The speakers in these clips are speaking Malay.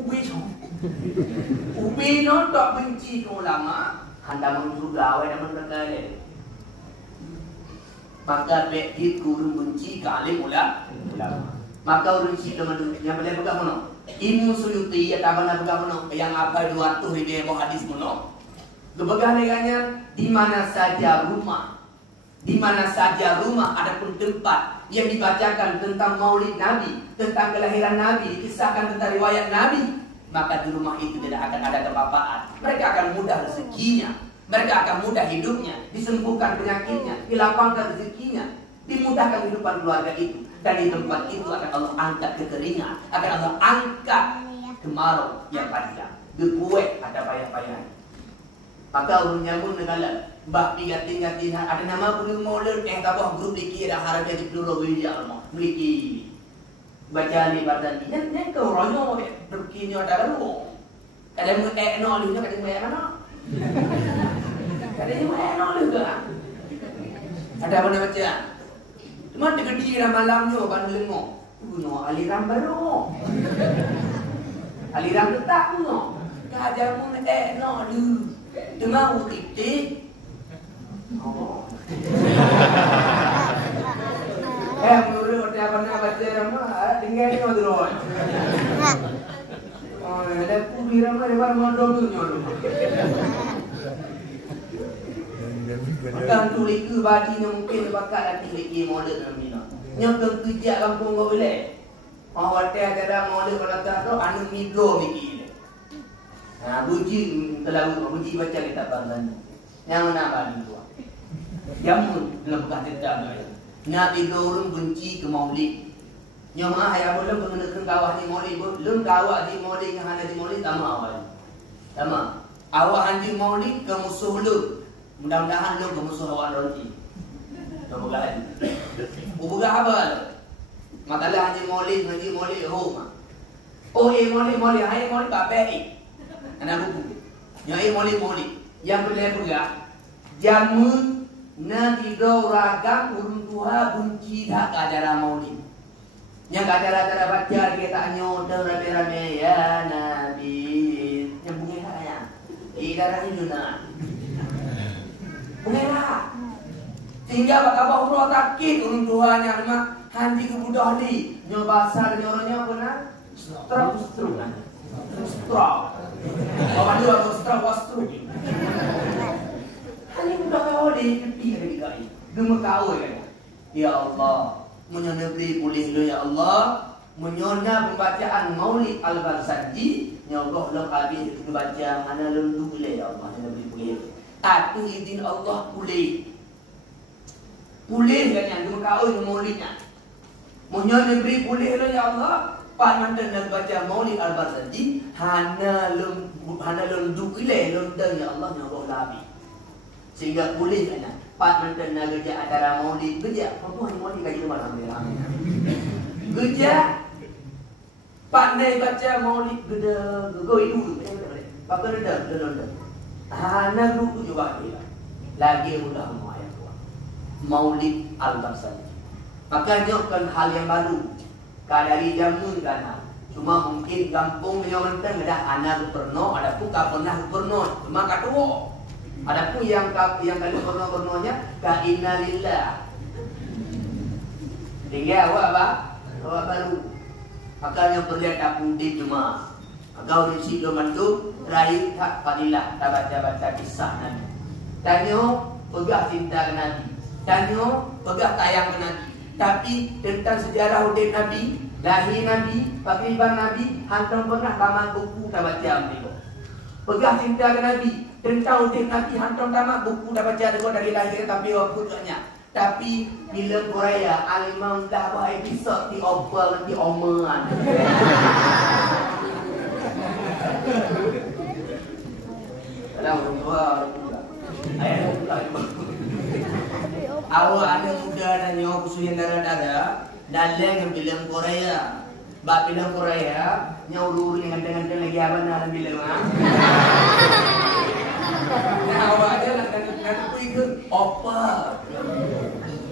Ubi cong. Ubi no tak benci ke ulama, handaman juga awak namun berkali. Maka beki guru benci kali ulama. Maka urun si teman yang boleh pegang mana? Ilmu Suyuti atau mana pegang mana? Yang apa 200 ribu hadis mana? Kebegahan dengannya di mana saja rumah. Di mana saja rumah adapun tempat yang dibacakan tentang maulid Nabi, tentang kelahiran Nabi, dikisahkan tentang riwayat Nabi, maka di rumah itu tidak akan ada kebapaan. Mereka akan mudah rezekinya, mereka akan mudah hidupnya, disembuhkan penyakitnya, dilapangkan rezekinya, dimudahkan kehidupan keluarga itu. Dan di tempat itu akan Allah angkat kekeringan, akan Allah angkat kemarau yang panjang, gepuek ada payah-payah. Maka urun nyambung dengan bah ingat-ingat ada nama guru maulid tabah grup dikir dah harap jadi peluru dia almo memiliki baca ni badan ni yang kau ronyo berkinyo ada lu kadang no lu nya kadang mana kadang no lu ke ada apa nama baca cuma digedi malamnya bandel mo no aliran baru aliran tetap no kadang no lu cuma ukiti. Oh. Menurut apa nak baca ramah, tinggal ni madron. Oh, ada kubi ramah lebar mondong tu nyodo. Kan tulis ke badi mungkin bakat lagi lagi model namina. Nyok kerja kampung kau boleh. Oh, ada kadang model kalau tak tu anu migro mikir. Buji kalau buji baca kitab Al-Quran. Yang mana bagi tu? Jamun dalam bekas tetap dia. Nabi dorong benci ke maulid. Nyama ayah boleh mengenakan kawah di maulid, belum kawah di maulid yang ada di maulid sama awal. Sama. Awak anjing maulid ke musuh lu. Mudah-mudahan lu ke musuh awak nanti. Coba lagi. Ubuga apa lu? Makalah anjing maulid rumah. Oh, maulid, hai maulid bapak. Anak buku. Nyai maulid. Yang boleh pegang jamun nanti doragang urun tua bunci dah acara maulid. Yang acara-acara baca kita nyoda rame-rame ya Nabi. Yang bunga ya. Idarah Yuna. Bunga. Sehingga bakal umroh takit urun tuanya rumah hanji ke budali. Nyoba basar nyornya benar. Struk. Bapak dua struk. Ini bukan kau di tepi dari kau. Gemuk kau ya. Ya Allah, menyona beri pulih lo ya Allah. Menyona pembacaan Maulid Al-Barzanji. Nyogoh lo habis baca mana lo boleh ya Allah. Menyona beri pulih. Atu izin Allah pulih. Pulih kan yang gemuk kau yang Maulidnya. Menyona beri pulih lo ya Allah. Pak mantan nak baca Maulid Al-Barzanji. Hana lo dukile lo ya Allah nyogoh habis. Sehingga boleh kan Pak mantan nak kerja acara maulid kerja apa maulid kaji rumah alhamdulillah kerja Pak nai baca maulid gede itu Pak gede nak dulu juga lagi mudah ayat Maulid Al-Barzanji maka nyokkan hal yang baru kadari jamun kan cuma mungkin kampung menyamantang ada anak gubernur ada pun pernah gubernur cuma katuo. Adapun yang kali gubernurnya ka inna lillah. Tinggal awak apa? Awak baru. Makanya perlihat kapung di cuma. Agak urisi lo mantu terakhir tak fadilah tak baca kisah Nabi. Tanyo pegah cinta ke Nabi. Tanyo pegah tayang ke Nabi. Tapi tentang sejarah hidup Nabi, lahir Nabi, pakaian Nabi, hantar pernah tamat buku tak baca ambil. Pegah cinta ke Nabi. Tentang udik Nabi hantar tamat buku dah baca dari lahir tapi waktu banyak. Tapi bila Korea alimam dah buat episod di opal nanti omongan. Kalau tua awak ada muda dan nyawa kusuyan darah-darah dalam yang film Korea. Bak film Korea nyawa urur yang ganteng-ganteng lagi apa dalam film awak aja nak ikut opa.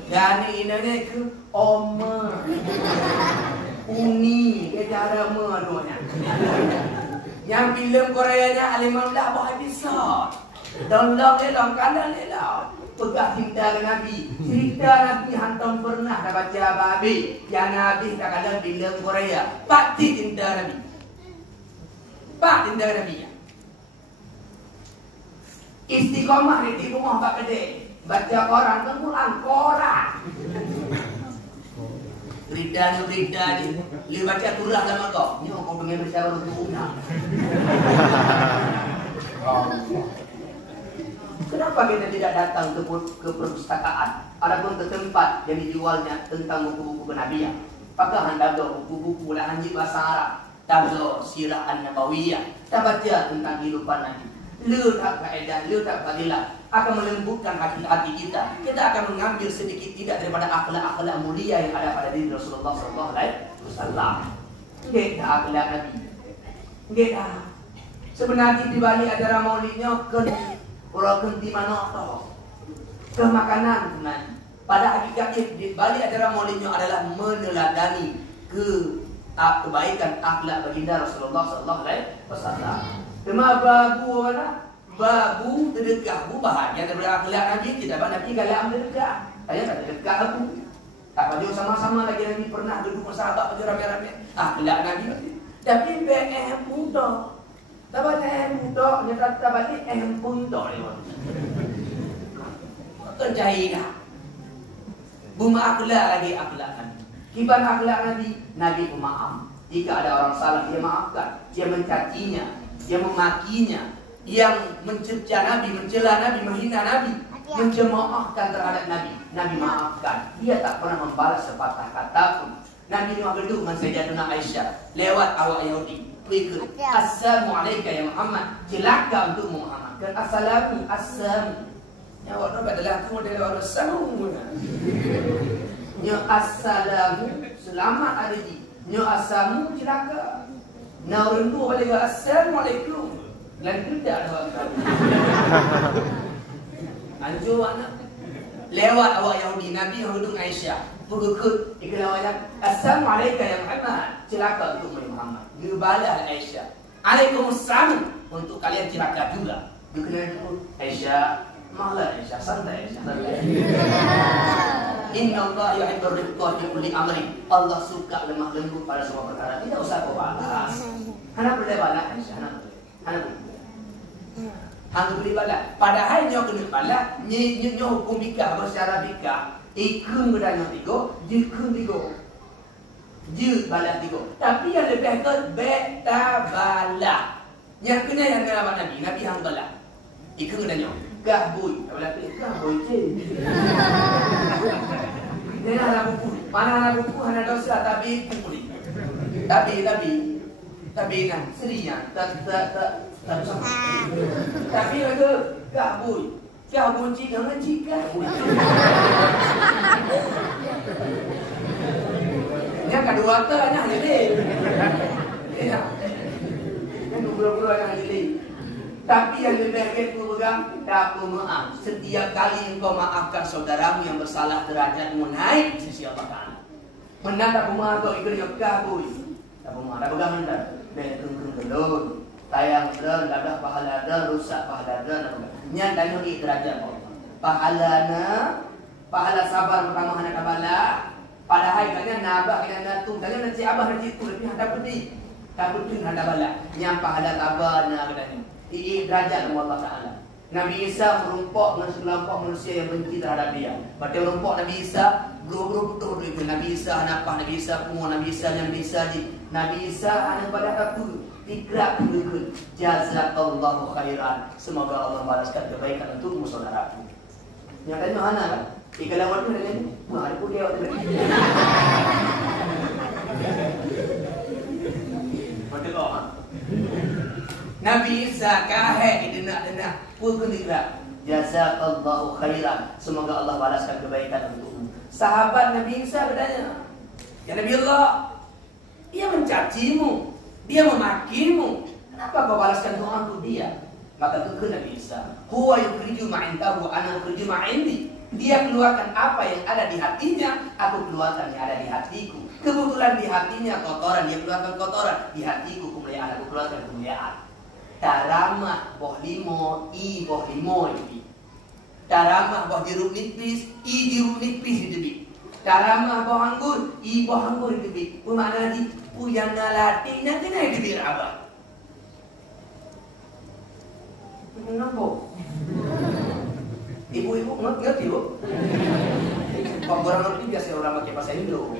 Yani ini ke oma. Uni ke cara menunya. Yang filem Koreanya Alimullah Abu Habisah. Download kanan elok. Pegang cinta Nabi. Cerita Nabi hantam pernah dah baca babi. Yang Nabi tak ada filem Korea. Pasti cinta Nabi. Pak cinta Nabi. Istiqomah di rumah Pak Gede. Baca koran kan Quran koran. Rida ni. Lu baca turah lama kau. Ni kau pengen bersabar untuk undang. Kenapa kita tidak datang ke perpustakaan? Adapun ke tempat yang dijualnya tentang buku-buku kenabian. Apakah anda ada buku-buku lahanji bahasa Arab? Tahu sirah an-nabawiyah. Tak baca tentang kehidupan Nabi. Lu tak faedah, lu tak fadilah. Akan melembutkan hati kita. Kita akan mengambil sedikit tidak daripada akhlak-akhlak mulia yang ada pada diri Rasulullah SAW. Tidak akhlak Nabi. Tidak. Sebenarnya di balik ajaran maulidnya orang kenti mana tahu. Kemakanan Nabi. Pada hakikatnya di balik ajaran maulidnya adalah meneladani kebaikan akhlak baginda Rasulullah SAW. Cuma babu mana? Babu terdekat aku bahagia daripada akhlak Nabi. Tidak apa Nabi kalam terdekat. Saya tak terdekat aku. Tak baju sama-sama lagi Nabi pernah duduk sahabat baju rame-rame. Akhlak Nabi. Tapi muda. Tak banyak muda. Nyata tak banyak punta. Terjahit. Buma akhlak lagi akhlak Nabi. Kiban akhlak Nabi. Nabi pemaaf. Jika ada orang salah dia maafkan. Dia mencacinya. Dia memakinya. Yang mencerca Nabi, mencela Nabi, menghina Nabi, mencemoohkan terhadap Nabi. Nabi maafkan. Dia tak pernah membalas sepatah kata pun. Nabi ni gedung dengan Sayyidatuna Aisyah lewat awak Yahudi. Ikut. Assalamualaikum ya Muhammad. Celaka untuk Muhammad. Dan assalamu. Ya awak dapat adalah kamu dari orang assalamu. Ya assalamu. Selamat hari. Ya assalamu celaka. Nah orang tu balik assalamualaikum. Lain kerja ada waktu. Anjur anak. Lewat awak Yahudi, Nabi hudung Aisyah. Berikut ikhlas assalamualaikum ya Muhammad. Celaka untuk Muhammad. Dia balas Aisyah. Waalaikumsalam untuk kalian celaka juga. Dia kena itu Aisyah. Malah Aisyah santai Aisyah. Inna Allah yuhibbur rifqa fi kulli amri. Allah suka lemah lembut pada semua perkara. Tidak usah kau balas. Hana boleh balas Aisyah. Hana boleh. Hang boleh balas. Padahal nyo kena balas, nyo hukum bika secara bika. Ikun bedanya tiga, jikun tiga. Je balas tiga. Tapi yang lebih ke beta balas. Yang kena yang kena Nabi, Nabi hang balas. Ikun bedanya. Gahbui. Balas gahbui je. Dia ada buku. Mana ada buku hana dosa tapi pukuli. Tapi nah serinya tak tapi ada gahbui. Gahbui dengan jika. Yang kedua tanya jadi. Ya. Yang kedua jadi. Tapi yang lebih baik itu pegang aku maaf. Setiap kali engkau maafkan saudaramu yang bersalah derajatmu naik di sisi Allah Taala. Menanda pemaaf kau ikut yang gahbui. Tak pemaaf dah pegang anda. Betul gelon. Tayang dan dadah pahala dan rusak pahala dan nyan dan ni derajat pahala sabar pertama hana kabala padahal kanya nabah kanya natung kanya nanti abah nanti tu lebih handa pedih tak pedih handa bala yang pahala tabana katanya ini derajat Allah Taala. Nabi Isa merumpok dengan sekelompok manusia yang benci terhadap dia. Pada merumpok Nabi Isa guru-guru betul itu Nabi Isa napah Nabi Isa semua Nabi Isa yang bisa di Nabi Isa hanya pada aku Ikrar berikut. Jazakallahu khairan. Semoga Allah balaskan kebaikan untukmu saudaraku. Yang tanya mana kan? Kalau waktu ada ni, ada pun dia waktu lagi. Macam tu Nabi Isa kahek denak-denak pun ikrar. Jazakallahu khairan. Semoga Allah balaskan kebaikan untukmu. Sahabat Nabi Isa bertanya, ya Nabi Allah, dia mencacimu. Dia memakimu. Kenapa kau balaskan doa untuk dia? Maka kekeh Nabi Isa. Huwa yukhriju ma'intahu ana ukhriju ma'indi. Dia keluarkan apa yang ada di hatinya, aku keluarkan yang ada di hatiku. Kebetulan di hatinya kotoran, dia keluarkan kotoran. Di hatiku kemuliaan, aku keluarkan kemuliaan. Taramah boh limo, i boh limo ini. Taramah boh jeruk nipis, i jeruk nipis itu. Taramah boh anggur, i boh anggur itu. Mana di puyan nalatinya kena itu apa? Kenapa? Ibu-ibu ngerti bu? Kalau orang ngerti biasa orang pakai bahasa Indo.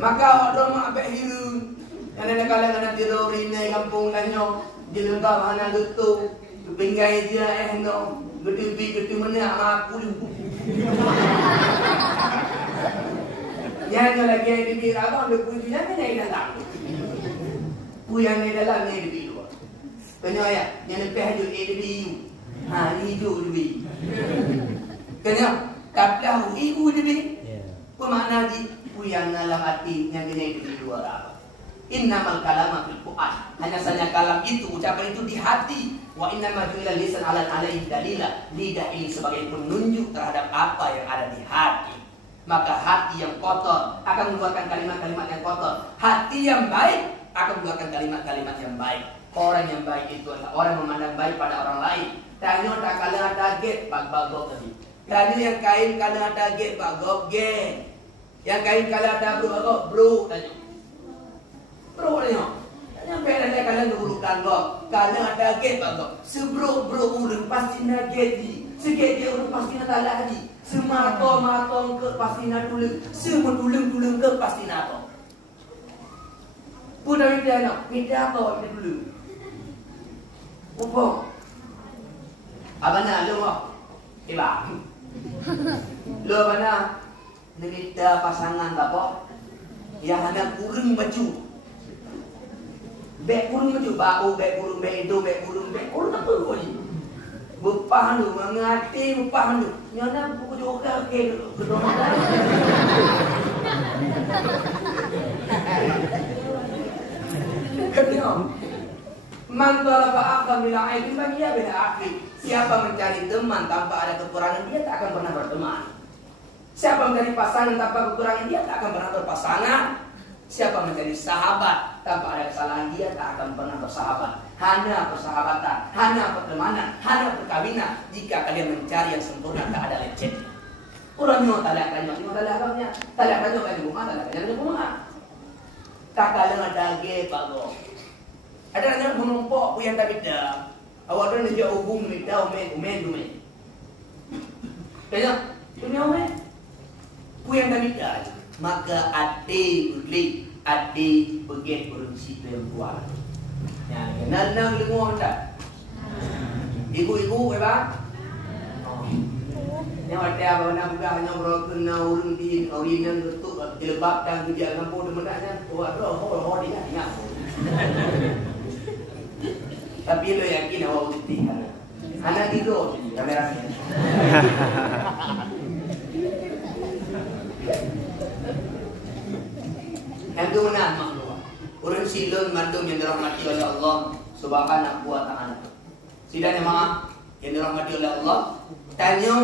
Maka orang mak abek hiru, yang kalang anak tidur ini kampung lanyo, jadi entah mana lutu, pinggai dia no, gede mana aku lu. Yang lagi di bira apa, ambil pujian mana yang dalam, pujian yang dalam ni di bira. Kenapa ya? Yang lebih hajul di bira, hijau di bira. Kenapa? Kaplah ibu di bira. Pemakna di yang dalam hati yang ini di luar apa? Innamal kalama fil fuad. Hanya saja kalam itu, ucapan itu di hati. Wa innama ju'ila lisan 'ala alaihi dalila. Lidah ini sebagai penunjuk terhadap apa yang ada di hati. Maka hati yang kotor akan mengeluarkan kalimat-kalimat yang kotor. Hati yang baik akan mengeluarkan kalimat-kalimat yang baik. Orang yang baik itu adalah orang yang memandang baik pada orang lain. Tanya tak kala target bag-bagok tadi. Tanya yang kain kala target bagok geng. Yang kain kalau ada bro tanya. Bro tanya. Tanya berada kalian urutan kok. Kalau ada gate kok. Sebro urang pasti nak gate. Segede urang pasti nak talah haji. Semato ke pasti nak tulung. Semedulung ke pasti nak to. Pudah minta nak. Minta to minta tulung. Apa? Abana lu kok. Iba. Lu abana negita pasangan apa yang ada kurung baju, beg kurung baju, bau beg kurung beg itu beg kurung apa kau ni? Bupah lu mengati bupah lu, nyana buku juga ke kedua. Kenapa? Mantul apa akan bilang ini bagi dia beda akhir. Siapa mencari teman tanpa ada kekurangan dia tak akan pernah berteman. Siapa mencari pasangan tanpa kekurangan dia tak akan pernah berpasangan. Siapa mencari sahabat tanpa ada kesalahan dia tak akan pernah bersahabat. Hanya persahabatan, hanya pertemanan, hanya perkawinan jika kalian mencari yang sempurna tak ada lecet. Orang nyo talak kanyo abangnya, talak kanyo kanyo bunga, talak kanyo bunga. Tak kalah ada ge bago. Ada yang menumpuk puyang tak beda. Awak ada nak jauh hubung beda umen. Kaya, punya umen. Puyang tak beda. Maka ade bagian berisi perempuan. Ya, kenal lenguang tak? Ibu-ibu, bang. Yang ada apa nak buka hanya berlaku urung di orinan betul dilebab dan kerja kampung demenaknya. Oh, ada dia ingat. Tapi lo yakin awak bukti kan? Anak tidur kameranya. Yang itu benar makhluk. Orang silun mandum yang dirahmati oleh Allah Subhanahu wa ta'ala. Sidang jemaah yang dirahmati oleh Allah. Tanya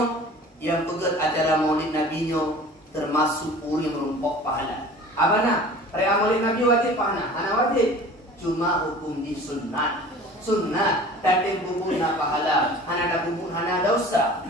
yang pegat acara maulid Nabi-Nya termasuk orang yang menumpuk pahala. Apa nak? Raya maulid Nabi wajib pahala. Hana wajib. Cuma hukum di sunnah. Sunnah tak kubur nak pahala. Hana ada kubur, hana dosa.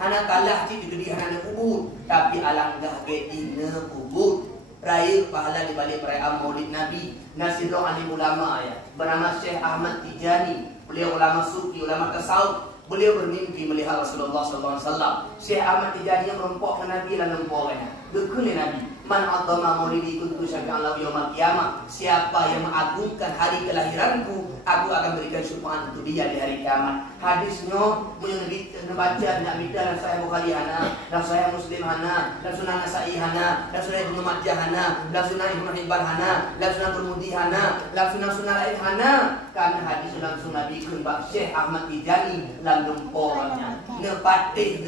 Hana kalah cik digedi hana kubur. Tapi alangkah gedina kubur. Raya pahala di balik perayaan maulid Nabi. Nasirul alim ulama ya. Bernama Syekh Ahmad Tijani. Beliau ulama sufi, ulama tasawuf. Beliau bermimpi melihat Rasulullah SAW. Syekh Ahmad Tijani yang merompok ke Nabi dan lempoknya. Dekuni Nabi. Man adzama maulidi kuntu syafi'an lahu yaumil qiyamah. Siapa yang mengagungkan hari kelahiranku, aku akan berikan syufaat untuk dia di hari kiamat. Hadisnya membaca nak minta dan Sahih Bukhari hana, dan Sahih Muslim hana, dan Sunan Nasa'i hana, dan Sunan Ibnu Majah hana, dan Sunan Ibnu Hibban hana, dan Sunan Tirmidzi hana, dan Sunan lain hana. Karena hadis langsung Nabi kun Syekh Ahmad Tijani lam lumpornya. Nepatih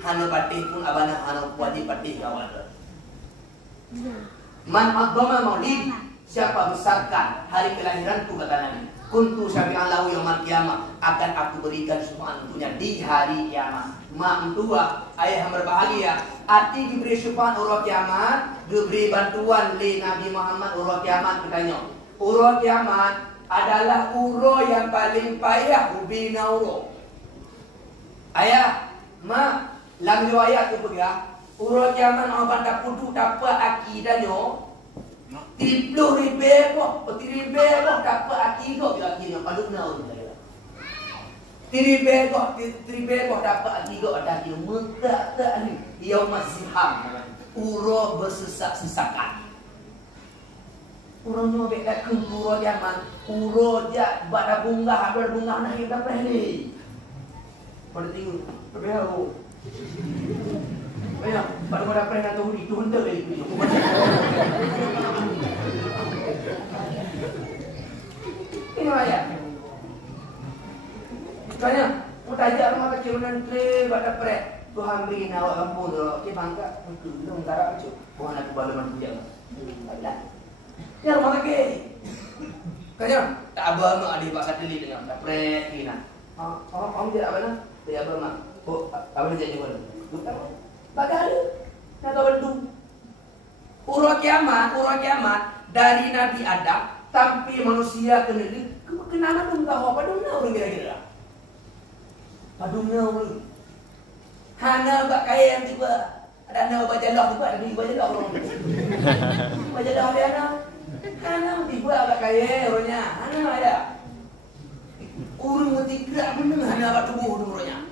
hana patih pun abana hana wajib patih kawan. Man adzama maulid, siapa besarkan hari kelahiranku kata Nabi. Kuntu syafi'an lahu yaumil qiyamah, akan aku berikan syafaat untuknya di hari kiamat. Mak mentua, ayah yang berbahagia, hati diberi syafaat urut kiamat, diberi bantuan oleh Nabi Muhammad urut kiamat. Katanya urut kiamat adalah urut yang paling payah ubina urut. Ayah, mak, dalam riwayat tu pergi urut kiamat orang tak puduk dapat akidahnya 30,000 kok, 30,000 kok dapat akidah akidahnya kalau benar orang. 30,000 kok dapat akidah ada dia mentak ni yaum mazham urut bersesak-sesakan. Urutnya bek ke urut kiamat, urut jat bak bunga, ada bunga nak kita pelih. Pada tengok, berbeau. Banyak, pada pada pernah tahu itu hendak lagi punya. Ini ayat. Tanya, mau tajak rumah kecil nanti pada pernah Tuhan beri awak kampung tu, kita bangga, belum garap tu. Tuhan aku baru mantu dia. Ada. Ya rumah kecil. Tanya, tak abang mak adik pak satelit tanya, tak pernah kena. Om tidak apa nak? Dia apa mak? Oh, apa nak jadi mana? Bukan. Bagaimana? Nak tahu itu? Urut kiamat dari Nabi Adam sampai manusia kena ni. Kenapa tu tahu apa tu nak orang kira-kira? Padumnya orang. Hana bak kaya yang tiba. Ada nak baca dah juga, ada baca dah orang. Baca dah dia nak. Hana tiba bak kaya orangnya. Hana ada. Urut tidak benar hana bak tubuh orangnya.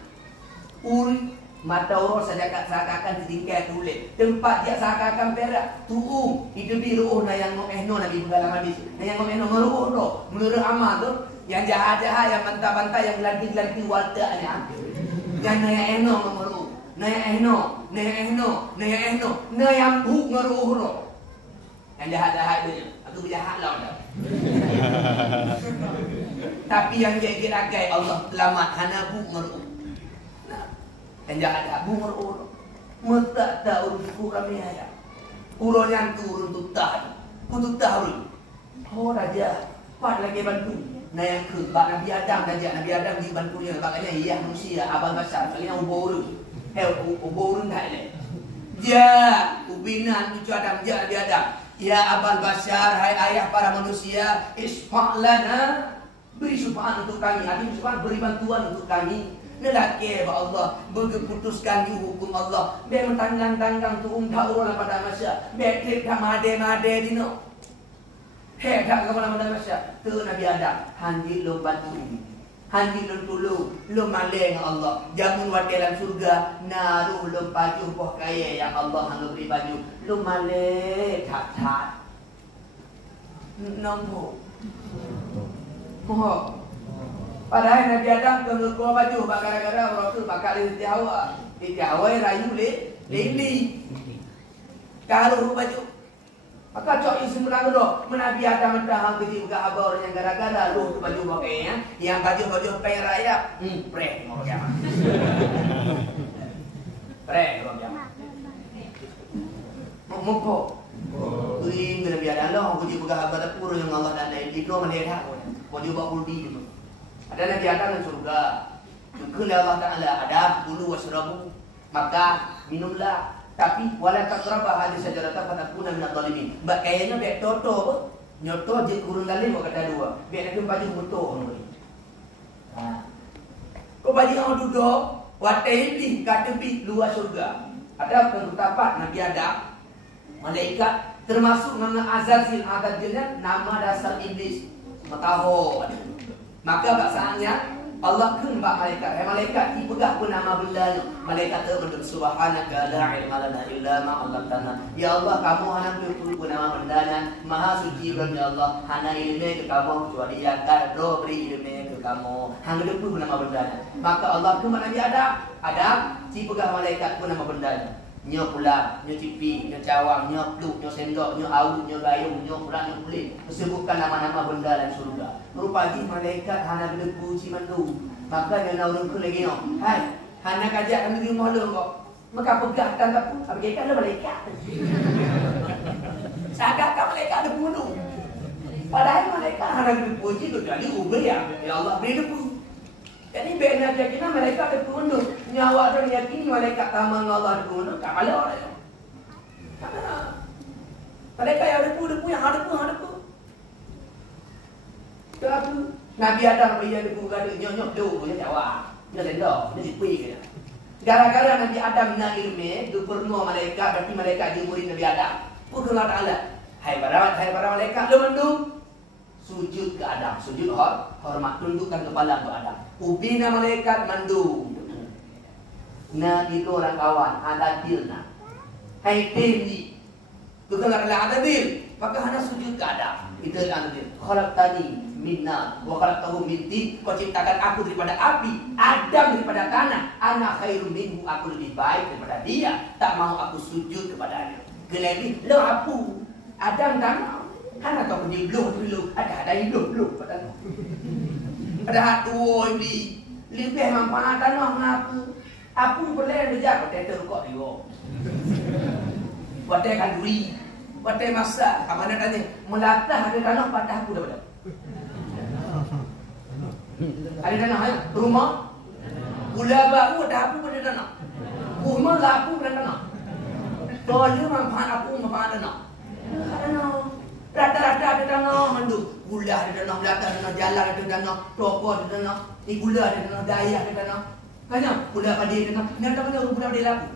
Urut mata orang seakan-akan setingkat tulis. Tempat dia seakan-akan perak. Tuung. Itu biru na yang ngomehno Nabi pengalaman hadis. Yang ngomehno meruh tu. Menurut amal tu. Yang jahat-jahat, yang bantah-bantah, yang gelanti-gelanti wataknya. Yang naya ehno meruh. Naya ehno. Naya buk meruh tu. Yang jahat-jahat tu. Aku berjahat lah dah. Tapi yang gigit-agai Allah selamat. Hana buk meruh. Dan jangan ada bunga urut. Metak tak urut kurang ni ayah. Urut yang tu urut tutah. Kututah urut. Oh raja. Pat lagi bantu. Nah yang ke. Bak Nabi Adam. Nabi Adam dibantu dia. Bakanya iya manusia. Abang besar. Kalian ubah urut. Ubah urut tak ada. Ya. Ubinan cucu Adam. Ya Nabi Adam. Ya abang besar. Hai ayah para manusia. Isfa'lana. Beri syafaat untuk kami. Habis syafaat beri bantuan untuk kami. Lelaki ba Allah berkeputuskan di hukum Allah. Be mentanggang-tanggang turun daurah pada masa. Be trip dah made dino. He dah ke mana-mana masa. Tu Nabi Adam hanji lo bantu. Hanji lo tolong, lo maleng Allah. Jamun wakilan surga, naruh lo baju boh kaya yang Allah hang beri baju. Lo maleng tak. Nombor. Padahal Nabi Adam kena keluar baju gara-gara orang tu bakal di Hawa. Di Hawa rayu lili. Kalau baju. Maka cok isi mulang dulu. Nabi Adam mentah kerja buka abang yang gara-gara lu tu baju pakainya. Yang baju pengen raya. Preh mau kiamat. Preh mau kiamat. Mengko. Ini Nabi Adam lah kerja buka abang dapur yang Allah dan lain di dua melihat. Kau juga uldi tu. Ada Nabi Adam dan surga. Kena Allah Ta'ala ada bulu wasrabu. Maka minumlah. Tapi wala taqrabah hadis sajarata fatakuna minadh dhalimin. Mbak kayaknya bek toto apa? Nyoto je kurun dalim kata dua. Bek nak baju motor ni. Kau baju orang duduk watai di katepi luar surga. Ada penetapan Nabi Adam malaikat termasuk nama Azazil. Azazilnya nama dasar iblis. Mataho. Maka bahasanya Allah kembak malaikat. Malaikat dipegang pun nama bendanya. Malaikat itu subhanaka la ilma lana illa ma 'allamtana. Ya Allah, kamu hanya pun nama bendanya. Maha suci ya Allah. Hanya ilmu ke kamu kecuali yang kado beri ilmu ke kamu. Hanya pun nama bendanya. Maka Allah kembak Nabi Adam dipegang malaikat pun nama bendanya. Nyo pulang, nyo cipi, nyo cawang, nyo pluk, nyo sendok, nyo awut, nyo gayung, nyo pulang, nyo kulit. Sebutkan nama-nama benda dalam surga. Rupanya malaikat hana berdebu cimandu. Maka dia nak urung lagi no. Hai, hana kajak kami di rumah lu kok. Maka pegah tak pun. Apa dia ada malaikat? Seakan-akan malaikat ada bunuh. Padahal malaikat ada dipuji tu jadi ubah ya Allah beri depu. Jadi benar kita mereka ada punuk nyawa dan yakini mereka tamang Allah ada punuk tak ada orang. Mereka yang ada depu yang ada depu. Kenapa? Nabi Adam pergi ada depu ada nyok tu dia jawab. Dia lendak, dia dipi ke. Gara-gara Nabi Adam nak ilmu, gubernur malaikat berarti malaikat dia murid Nabi Adam. Pukul Allah Taala. Hai para malaikat lu mendung sujud ke Adam, sujud hormat tundukkan kepala ke Adam. Ubina malaikat mandung. Nah itu orang kawan, ada deal nah. Hai tim ni. Tu kalau ada deal, maka hanya sujud ke Adam. Itu ada deal. Khalaqtani minna wa khalaqtahu min tin. Kau ciptakan aku daripada api, Adam daripada tanah. Ana khairum minhu, aku lebih baik daripada dia. Tak mau aku sujud kepadanya. Gelebi lo apu Adam tanah. Kan atau di belum ada belum pada ada tuoi di lebih mampan tanah ngapu apu boleh beja pada terkok dia pada kanduri pada masa amana tanya melatah ada tanah pada aku dah ada tanah rumah gula baru ada aku pada tanah rumah laku pada tanah toyo mampan aku mampan tanah rata-rata ada tanah mandu, gula ada tanah, belakang ada tanah, jalan ada tanah, rokok ada tanah, gula ada tanah, daya ada tanah. Kanya gula padi ada tanah. Ni tak tahu gula dia laku.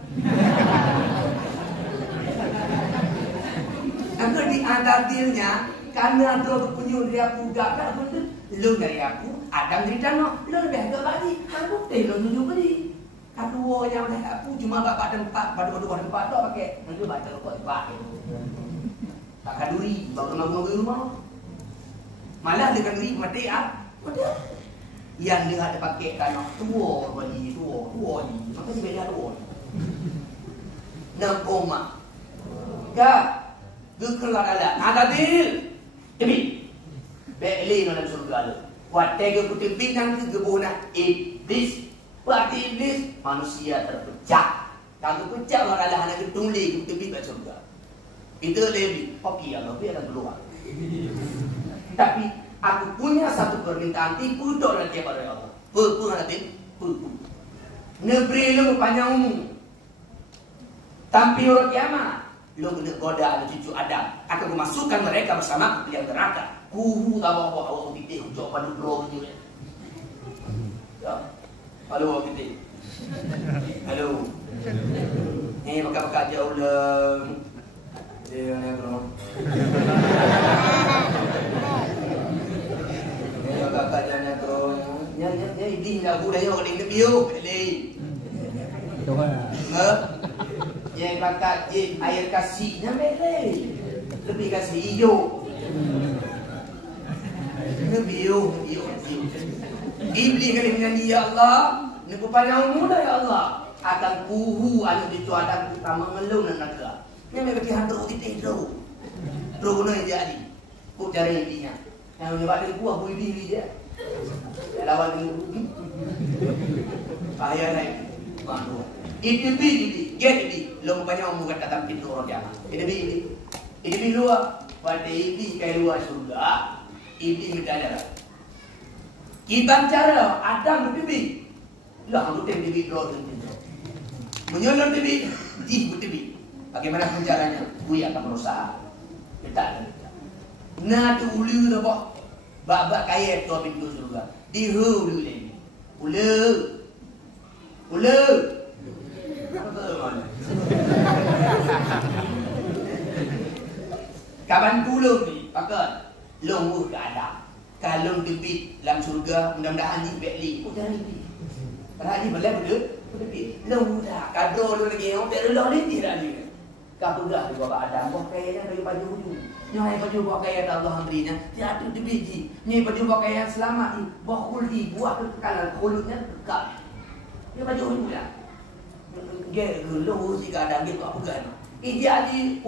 Angka di antara dilnya karena ada kepunyuk dia budak tak betul. Lu dari aku, Adam dari tanah, lu lebih agak bagi. Aku lu tunjuk beli. Kedua yang aku cuma bapak tempat, pada tempat tu pakai, nanti baca rokok pakai. Tak kaduri, bawa rumah. Malah dia kaduri mati yang dia ada pakai tanah tua ni. Maka dia bela tua. Dan koma. Ka, keluar ada bil. Demi. Beli dalam surga lu. Watai ke putih bintang ke gebuna iblis. Berarti iblis manusia terpecah. Kalau pecah orang ada anak ketuli ke putih bintang surga. Itu lebih hoki Allah dia akan keluar. Tapi aku punya satu permintaan tipu dok nanti pada Allah. Pu nanti pu. Negeri lu panjang umum. Tapi orang kiamat lu kena goda anak cucu Adam. Aku memasukkan mereka bersama ke liang neraka. Kuhu tahu awak kita jauh pada bro gitu. Ya. Halo kita. Halo. Maka jauh lah. Dia ni bro. Ni kakak jangan bro. Nya ini dah budaya orang ni biu, beli. Yang kakak air kasihnya beli. Lebih kasih hijau. Biu. Iblis kali menyanyi ya Allah, ni panjang muda ya Allah. Akan kuhu anak cucu Adam kita mengeluh dan naga. Ni mereka hantar kita itu. Terus ni jadi. Kau cari intinya. Yang menyebabkan buah bui diri dia. Lawan ni. Bahaya naik. Mahu. Itu bi. Get bi. Lo banyak orang bukan kata pintu orang jangan. Itu bi. Itu bi luar. Pada ibi kai luar surga. Ibi berada. Kita cara Adam bertibi. Lah aku tengok tibi luar tu. Menyolong tibi. Tibi. Bagaimana caranya? Gue akan berusaha. Kita. Nah tu ulu tu boh. Bak kaya tu pintu surga. Di hulu ni. Ulu. Kapan dulu ni? Pakai longgur ke Adam. Kalau debit dalam surga, mudah-mudahan ni bekli. Udah ni. Kalau ni boleh betul. Debit. Longgur dah. Kadro lu lagi. Orang tak ada ni dah ni. Kau dah di bawah Adam. Bawa kaya dari baju tu. Ni baju bawa kaya Allah berinya. Tiada debit. Ni baju bawa kaya selamat. Bawa kulti. Buat kekekalan. Kulutnya kekal. Ni baju tu lah. Gaya lu si Adam dia buat pegang. Jadi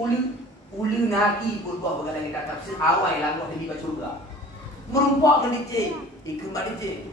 ulu naki pun kau berkata kita tafsir awal lah kau pergi ke surga. Merumpak ke cik. Kembali cik.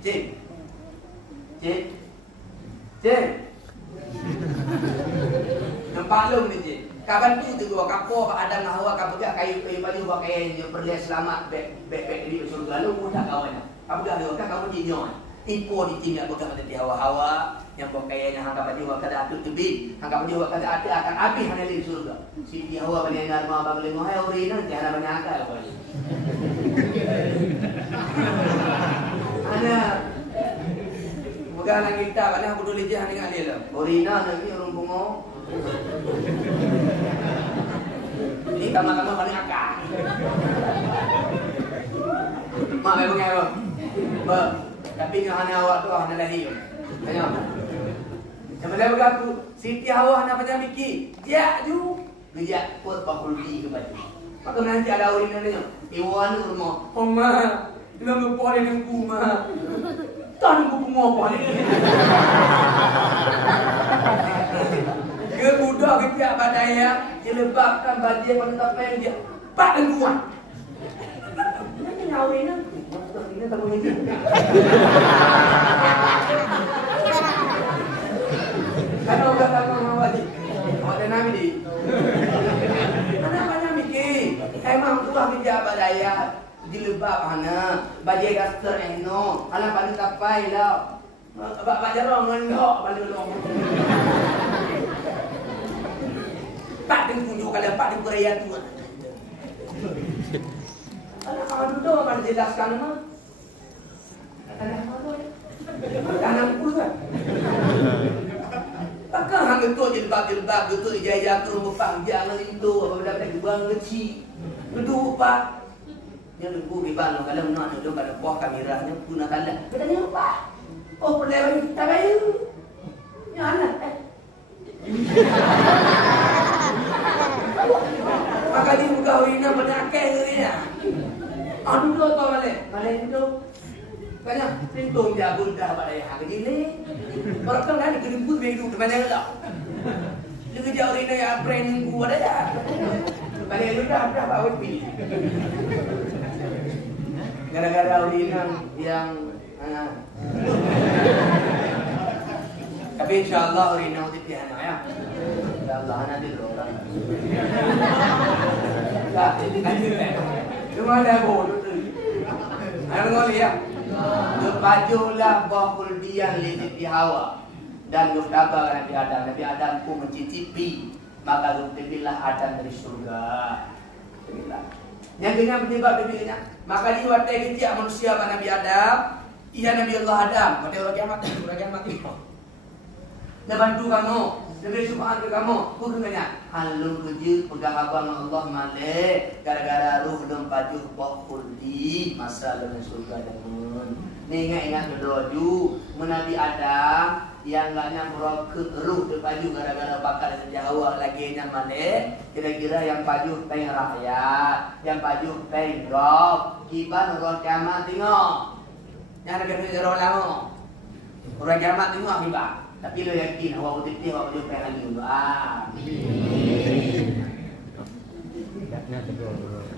Nampak lu ni cik. Kapan tu gua kapur Pak Adam Hawa kapur gak kayu baju buat kain yang perlu selamat back di surga lu mudah kawan. Apa gak ada kamu jinyo. Ipo di sini apa kata dia hawa yang buat kain yang hangka baju buat kada atut tebi, hangka baju buat kada atut akan api hanya di surga. Si dia hawa benar mau bang lemo hai ori nan jangan banyak akal apa. Ana bukan kita kan aku dulu jangan dengan dia lah. Orina nanti orang bungo. Ini kama-kama banyak akal. Mak memang apa? Mak, tapi ni hanya awak tu hanya lahir. Tanya. Sebenarnya berlaku Siti Hawa hanya macam mikir. Dia ju, dia kuat bakul di ke baju. Maka nanti ada orang yang tanya, "Iwan rumah, Oma, dia nak boleh dengan kuma." Tan buku mau apa ni? Ke budak ketiak badaya, dilebakkan baju pada tapai dia. Pak dan kuat. Ini nyawin nak. Ini tak boleh ni. Kalau udah tak mau lagi. Ada nama ni. Kenapa nak mikir? Emang tuah ketiak badaya. Dilebak mana baju daster eno ala pada tapai lah bak jarong ngendok pada long tak den tunjuk kalau pak di Korea tu ala kawan tu pada jelaskan mah ada apa tanam pun kan takkan hang itu jilbab betul ijazah ke rumah pak jangan itu apabila ada buang kecil duduk pak. Dia lupa biban kalau nak duduk pada buah kameranya guna tanda. Katanya apa? Oh, perlu kita kayu. Nyala. Maka dia buka wina menakeh dia. Anu tu apa balik? Balik itu. Kanya pintung dia bunda pada yang kecil. Orang kan ada keribut begitu di mana tak? Dia kerja wina yang branding gua ada ya. Balik itu dah apa pilih. Gara-gara urinan yang tapi insyaAllah urinan itu tiada ya. InsyaAllah nanti orang. Tak, nanti cuma ada bodoh tu. Ada ngoli ya. Lepajulah bahul dian lidik di Hawa dan lukaba Nabi Adam. Nabi Adam pun mencicipi maka luktibillah Adam dari surga. Yang kena bertiba bibirnya. Maka dia watai ketiak manusia pada Nabi Adam. Ia Nabi Allah Adam. Pada orang kiamat itu. Dia bantu kamu. Dia beri subhan ke kamu. Bukannya halun kerja pegang abang Allah malik. Gara-gara ruh dan pajuh bakul di masa dalam surga dan mun. Ni ingat dulu Nabi Adam yang enggak nyamper ke ruh de paju gara-gara bakar sejauh lagi yang malik. Kira-kira yang paju peng rakyat, yang paju peng rob, kiban orang kiamat tengok. Yang ada kena jero lama. Orang kiamat tengok kiban. Tapi lo yakin awak betul awak paju peng lagi dulu.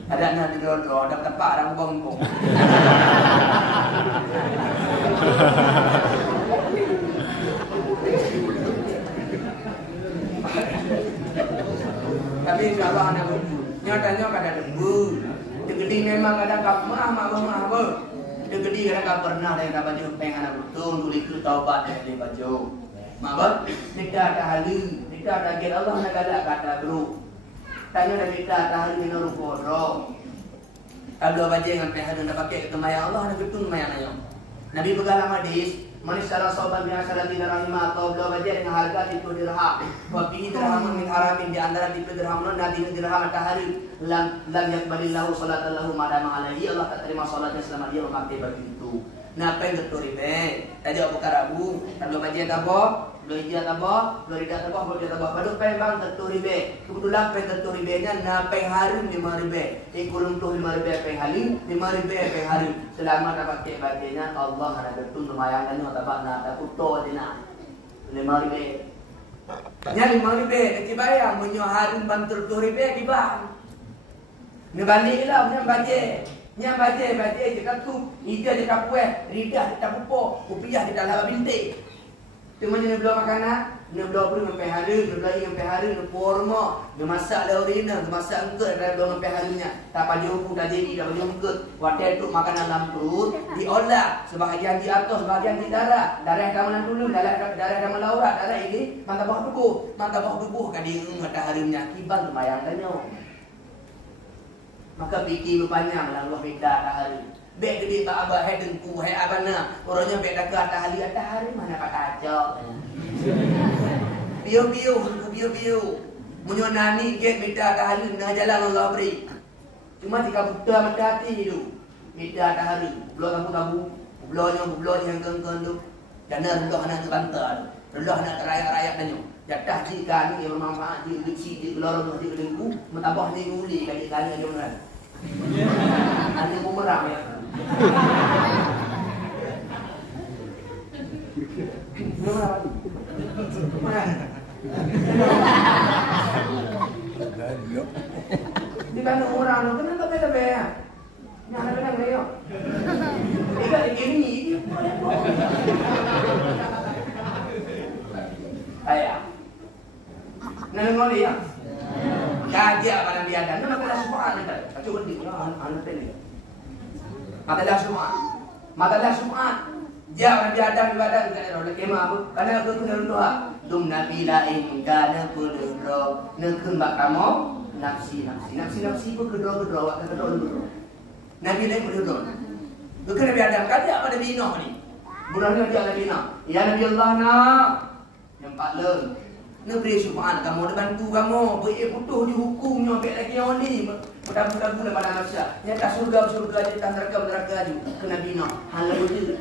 Ada nak didoro, ada tepak orang bongkong. Tapi insyaAllah anak buku. Nyatanya kada debu. Degedi memang kada kapmah, mah ber. Degedi kada pernah ada baju peng anak betul, tulis tu taubat dari baju. Mak tidak ada halu, tidak ada gel Allah nak kada kata bro. Tanya dah kita tahan minum bodoh. Kalau baca dengan pihak dan pakai kemayang Allah ada betul kemayang ayam. Nabi bergalam hadis, manis cara sobat biasa lagi rahimah atau beliau baca dengan harga 10 dirham. Wabihi dirhamun min haramin di antara 10 dirham nanti dirham matahari lam yakbalillahu salatallahu madama alaihi Allah tak terima salatnya selama dia memakai baju itu. Napa yang betul ribe? Tadi Abu Karabu, kalau baca apa? Belum ijazah tabah, belum ijazah tabah, belum ijazah tabah. Baru pembang tentu ribe. Kebetulan pen tentu ribenya na peng harim 5 ribe. Ikulum tu 5 ribe peng halim, 5 ribe peng harim. Selama dapat kek baginya Allah ada betul lumayan kan tabah na tak utuh dina. 5 ribe. Nya 5 ribe dibayar menyo harim bantul 10 ribe dibang. Ni baliklah punya baje. Nya baje kita tu, ida kita puas, ridah kita pupuk, rupiah kita laba bintik. Cuma jenis belum makanan, Nak belah pun sampai hari, nak belah sampai hari, nak porma, nak masak dah urina, nak masak engkut dah belah sampai harinya. Tak pada hukum tak jadi, tak pada engkut. Waktu itu makanan dalam perut diolah sebahagian di atas, sebahagian di darah. Darah kamalan dulu, darah kamalan urat, darah ini mantap bawah tubuh kan dia mataharinya kiban lumayan tanya. Maka fikir berpanjang lah Allah beda matahari. Bek gede tak abah hai dengku hai abana. Orangnya bek dah ke matahari mana kata acak. Biu. Menyonani get beda matahari nak jalan Allah beri. Cuma jika buta mata hati tu. Beda matahari. Belah tabu. Belahnya yang kengkeng tu. Dan rendah nak bantal. Rendah nak rayak-rayak tanya. Jatah jika ni yang bermanfaat di kecil di gelorong di dengku. Mentabah ni uli kali-kali ada orang. Ada bumerang ya. Di mana orang tu kenapa beda-beda ya? Yang ada beda ya? Ikat ini ayah. Nak ngoli ya? Kaji apa yang dia ada? Nak kelas Quran ada. Cuba di anak tadi. Matalah Jumat. Jangan dia ada ibadat dekat orang kemah apa? Karena aku kena doa. Dum nabi lain kana kulro. Nekun bak kamu nafsi pun kedua waktu kedua dulu. Nabi lain kedua. Bukan Nabi Adam kaji apa Nabi Nuh ni? Bulan ni dia Nabi Nuh. Ya Nabi Allah nak. Yang paling negeri Subhan kamu ada bantu kamu putuh di hukumnya ambil lagi orang ni mudah-mudahan bulan pada manusia nyata surga nyata neraka ke Nabi Nuh hal itu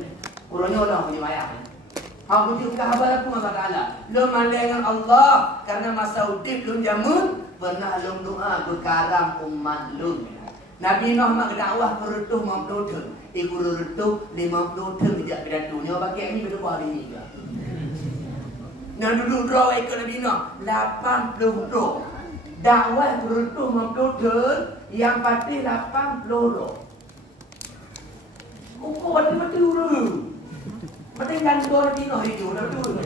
kurangnya orang punya mayat aku juga khabar aku Allah Ta'ala lu mandangan Allah karena masa udip lu jamun pernah lu doa berkaram umat lu Nabi Nuh mak dakwah kerutuh mamputuh ibu kerutuh 50 tidak bedatunya pakai ni berdua hari ni juga nak duduk draw ikut Nabi Nuh 80 draw. Dakwah kerutuh mamputuh yang pasti 80 draw. Kau mati dulu. Mati gandor Nabi Nuh itu betul.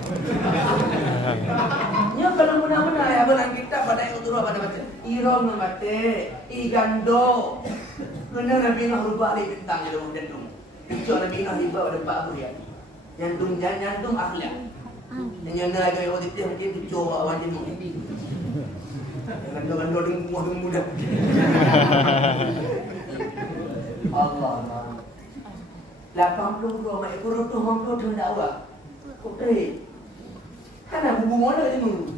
Nya kalau benar-benar ya benar kita pada yang turun pada baca. Irom mati, gando. Kena Nabi Nuh rubah di bintang dalam jantung. Itu Nabi Nuh dibawa pada bab dia. Jantung akhlak. Yang nak ada orang itu mungkin tujuh awak jenuh ini. Gando dengmu dah. Allah. 82 mak kerutuh mamputuh dakwah. Okey. Kan bubu mana jenuh?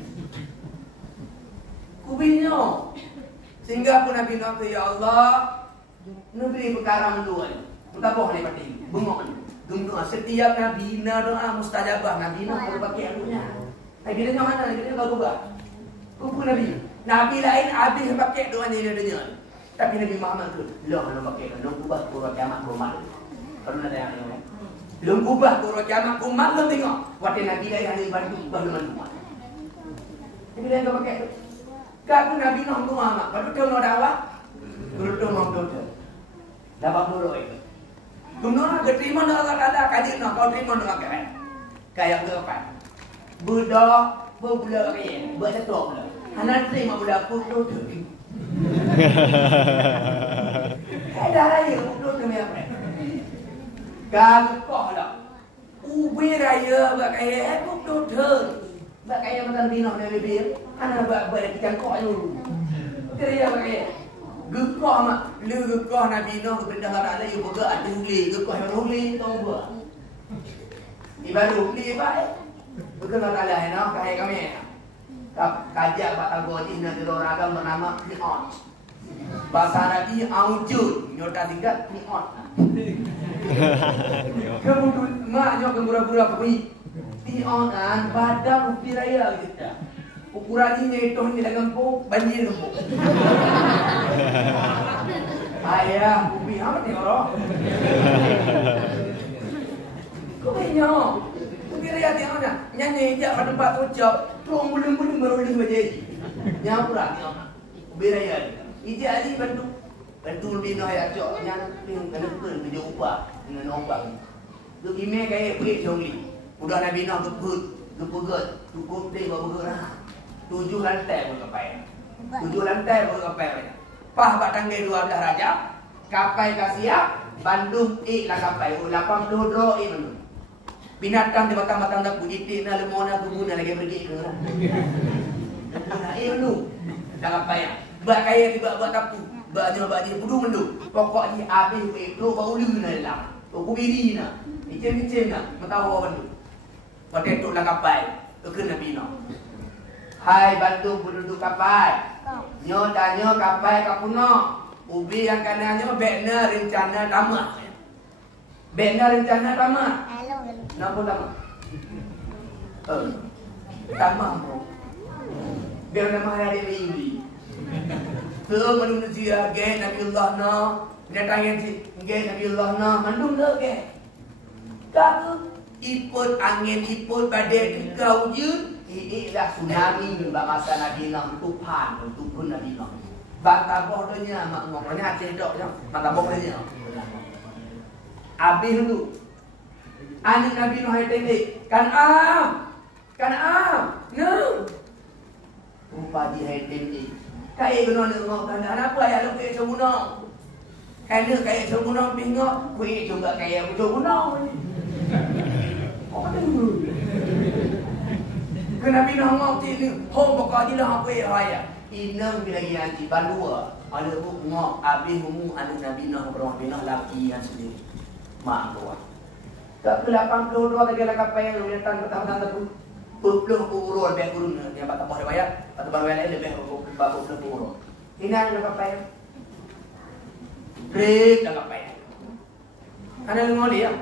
Kubinya. Sehingga pun Nabi Nuh ya Allah, negeri perkara menduai. Mutabah ni pati. Bengok ni. Doa setiap Nabi doa mustajabah. Nabi kalau pakai anunya. Nabi Nuh mana? Nabi Nuh kalau buat. Kumpul Nabi. Nabi lain habis pakai doa ni dia. Tapi Nabi Muhammad tu, loh nak pakai belum ubah kurang kiamat umat. Kalau nak tengok ni. Belum ubah kurang kiamat umat belum tengok. Waktu Nabi lain ada bantu ubah dengan umat. Nabi lain kau pakai tu. Kau Nabi Nuh Muhammad. Kalau tu nak dakwah, berutuh mampu. Dapat dulu itu. Guna keterima dengan Allah Ta'ala kaji nak kau terima dengan kau. Kayak berapa? Budak berbula kaya, bersatu pula. Anak terima budak puluh tu. Dah raya puluh tu apa? Kalau kau lah, ubi raya berkaya puluh tu. Berkaya macam bina dari bir, anak berkaya kau tu. Kerja berkaya. Gekah mak, lu gekah Nabi Nuh kepada Allah Ta'ala yang bergerak di huli. Gekah yang huli, tahu buat. Ibadah huli baik. Berkenal Allah Ta'ala, kahai kami. Kajak batal gojih dan tidur ragam bernama Ni'ot. Bahasa Arabi, Aujud. Nyota tingkat, Ni'ot. Kemudian, maknya kemurah-murah pergi. Ni'ot kan, badan upi raya kita. Ukurannya itu ni dah gempuk, banjir gempuk. Ayah, ubi amat ni orang. Kau banyak. Ubi raya tengok nak. Nyanyi je pada tempat ucap. Tuang buling-buling beruling berjadi. Yang kurang tengok nak. Ubi raya ni. Ijak Ali bantu. Bantu lebih nak ayat cok. Yang kena pukul kerja upah. Dengan nombang. Lu email kaya pelik jongli. Udah Nabi Nuh kebut. Kepegut, cukup dia bergerak lah. 7 lantai pun kapai. 7 lantai pun kapai banyak. Pah bak tangga 12 raja. Kapai kasiap, Bandung lah kapai. 82 Bandung. Binatang di batang-batang dapu, itik na lemona kubuna lagi pergi ke lah. Nah, Bandung. Dah kapai ya. Bak kaya tiba buat tapu. Bak dia pudu menduk. Pokoknya habis itu bau ulu na lah. Kubiri na. Icem-icem na, matawa Bandung. Pada itu lah kapai. Kena bina. Hai Bandung penduduk kapai. Nyo tanya kapai kapuna. Ubi yang kanannya bekna rencana tamat. Bekna rencana tamat. Napa tamat? Tamat bro. Biar nama hari ini. Tu manusia gay Nabiullah na. Binatang yang gay Nabiullah na. Mandung dah gay. Tak iput angin, iput badai kau je. Ini dah tsunami sebab masa Nabi Nuh tupan, tupun Nabi Nuh. Bata bodohnya mak ngomongnya Aceh dok je. Bata bodohnya. Habis dulu. Anak Nabi Nuh hai tendek. Kan'am. No. Rupa di hai tendek. Kai guna nak ngok kan apa ya lu ke semuna. Kana kai semuna pingok, kuih juga kai semuna. Oh dulu. Kena bina ngok ni, ho pokok ni lah apa ya. Inang bila yanti balua, ada bu ngok habis mu ada Nabi Nuh berumah bina laki yang sendiri. Mak tua. Tak ke 82 tadi lah kapai yang datang petang-petang tu. 20 urul lebih urun dia batak bah riwayat, batak bah riwayat lebih 40 urul. Inang dah kapai. Break dah kapai. Ana lu ngoli ya.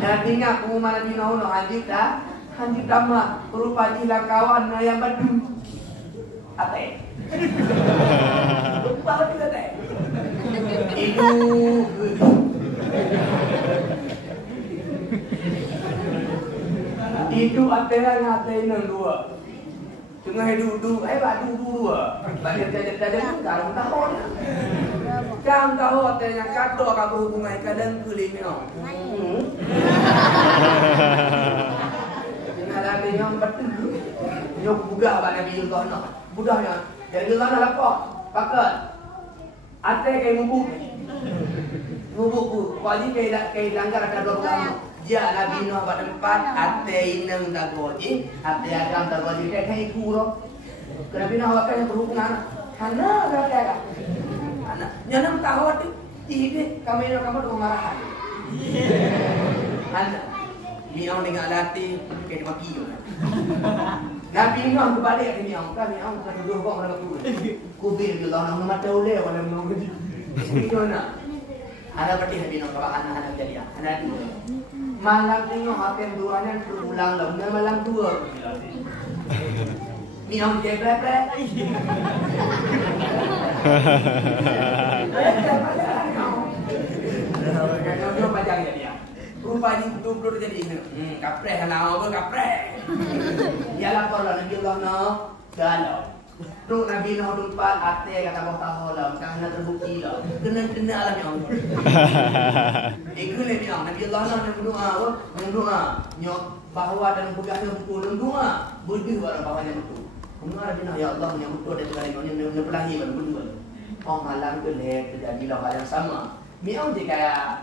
Dan ingat pengumuman Nabi Nuh haji dah. Haji tamat berupa jilang kawan yang badu. Apa? Lupa apa kata? Itu atelan yang dua. Tengah duduk, badu dua. Banyak jajan kamu tahu. Kamu tahu atelan kata kamu hubungan kadang kulimau. Ada yang betul. Nyok buga ba Nabi Allah. Budahnya. Jadi Allah apa? Pakat. Ate kay mubuk. Mubuk ku. Wajib kay langgar ada dua orang. Ya Nabi Nuh pada tempat ate inang dagoji, ate Adam dagoji kay kuro. Nabi Nuh akan berhubungan. Karena ada. Anak nyanam tahu tu. Ini kami tu marahan. Anak Miau dengan latih kayak maki tu. Nabi Nuh berbalik ke Miau. Kan Miau kan duduk kau orang tu. Kubir dia Allah nama mata oleh wala mau kerja. Itu nak. Ada berarti Nabi Nuh bawa anak-anak jadi anak tu. Malam tengok hakim duanya berulang dah. Bukan malam dua. Miau dia berapa? Dia pajang dia. Rupanya betul-betul jadi kapreh halau apa kapreh. Ya lapor lah Nabi Allah no galau. Tu Nabi Nuh tempat ate kata Allah Taala karena terbukti lah. Kena lah yang. Ikut Nabi Allah nak berdoa apa? Berdoa nyok bahawa dalam pegahnya betul doa. Budi orang bawahnya betul. Kemudian Nabi Nuh ya Allah yang betul dari segala yang pelahir berdua. Oh malam tu leh terjadilah hal yang sama. Miau dia kayak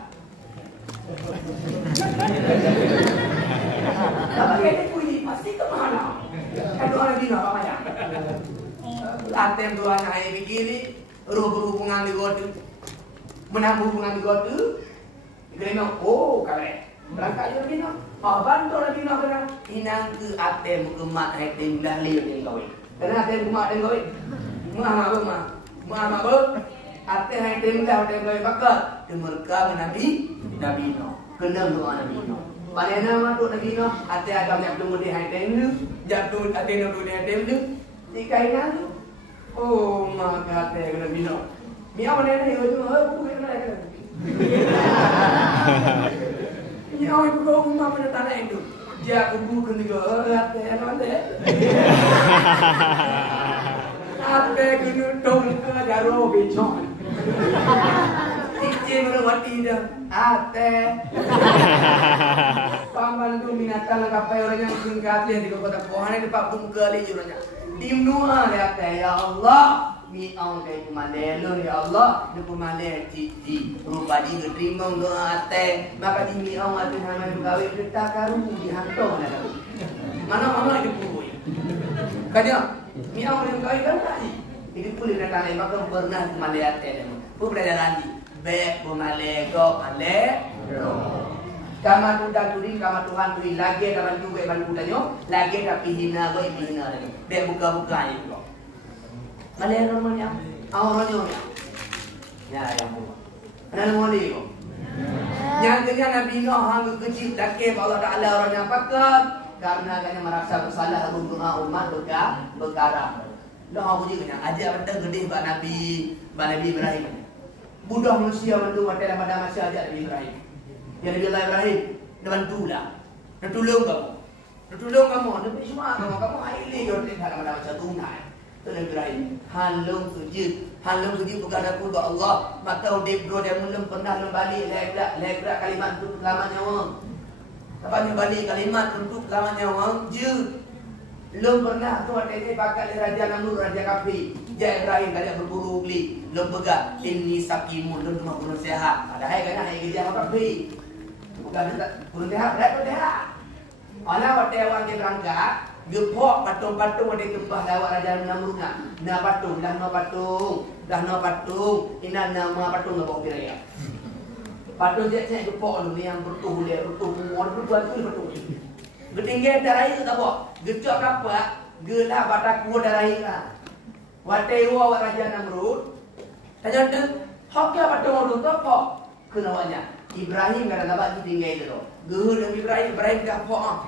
apa kata kuih pasti ke mana? Kan orang di apa banyak? Atem doa naik begini, roh berhubungan di godu, menambah hubungan di godu. Kerana oh kare, berangkat je begini. Bantu lagi nak kena. Inang ke atem kemat atem dah lihat yang kawin. Kerana atem kemat yang kawin. Muhammad ber. Atem atem dah atem kawin bakal. Kemerka Nabi Nuh. Kena doa Nabi Nuh. Pada nama tu Nabi Nuh, ate agam yang tunggu di hatem tu, jatuh ate nak tu di hatem tu, di kainan tu. Oh, maka ate Nabi Nuh. Miau mana ni? Oh, buku ni mana? Miau itu kau rumah mana tanah itu? Dia buku kena ate mana? Ate kena dong ke jaro bicon. Aceh merawati dah. Ate. Paman tu binatang kapai orang yang singkat di kota Pohon di Pak Bungka li juranya. Dimnua le ate ya Allah. Mi ang kai kumalelo ya Allah. Ni kumale cici. Rupa di terima doa ate. Maka di mi ang ate nama gawe kita karu di hantong dah. Mana mama di puru ya. Kanya mi ang yang gawe kan tadi. Ini pulih nak lain maka pernah kumale ate demo. Pu belajar lagi. Be kumale go male ro. Kama tunda turi kama Tuhan turi lagi kama juga ban kudanyo lagi tapi hina go hina lagi. Be buka-buka itu. Male ro manya. Awalnya ya yang buka. Ada moli go. Yang dengan Nabi Nuh hang kecil lagi Allah Taala orang yang pakat karena kanya merasa bersalah untuk umat berkara. Dah aku juga ajar benda gede bak Nabi Ibrahim. Budak manusia bantu pada masa ajar Nabi Ibrahim. Ya Nabi Allah Ibrahim, bantulah. Nak tolong kamu. Nak tolong kamu. Nak semua kamu aili yo di dalam masa tunai. Tu Nabi Ibrahim, halung sujud bukan aku kepada Allah. Maka dia bro dia belum pernah balik legra kalimat untuk selamat nyawa. Tapanya balik kalimat untuk selamat nyawa je. Belum pernah tu ada ni pakai Raja Namrud, Raja Kafir. Dia Ibrahim kali berburu beli. Belum pegang. Ini sakimun, belum cuma burung sehat. Padahal kena hai kerja apa kafir. Bukan burung sehat, dah sehat. Alah waktu orang dia berangkat, gepok patung-patung ada kembah lawak Raja Namrud nak. Nah patung, dah no patung. Ina nama patung ngabok dia. Patung dia cek gepok dulu yang bertuh muat berbuat tu patung. Getinggi darai tu tak apa. Gecok apa? Gelah batak kuat darai lah. Watai wa Raja Namrud. Tanya tu, hokya patung tu apa? Kenawanya. Ibrahim kata dapat tinggi itu. Gehur Ibrahim tak apa.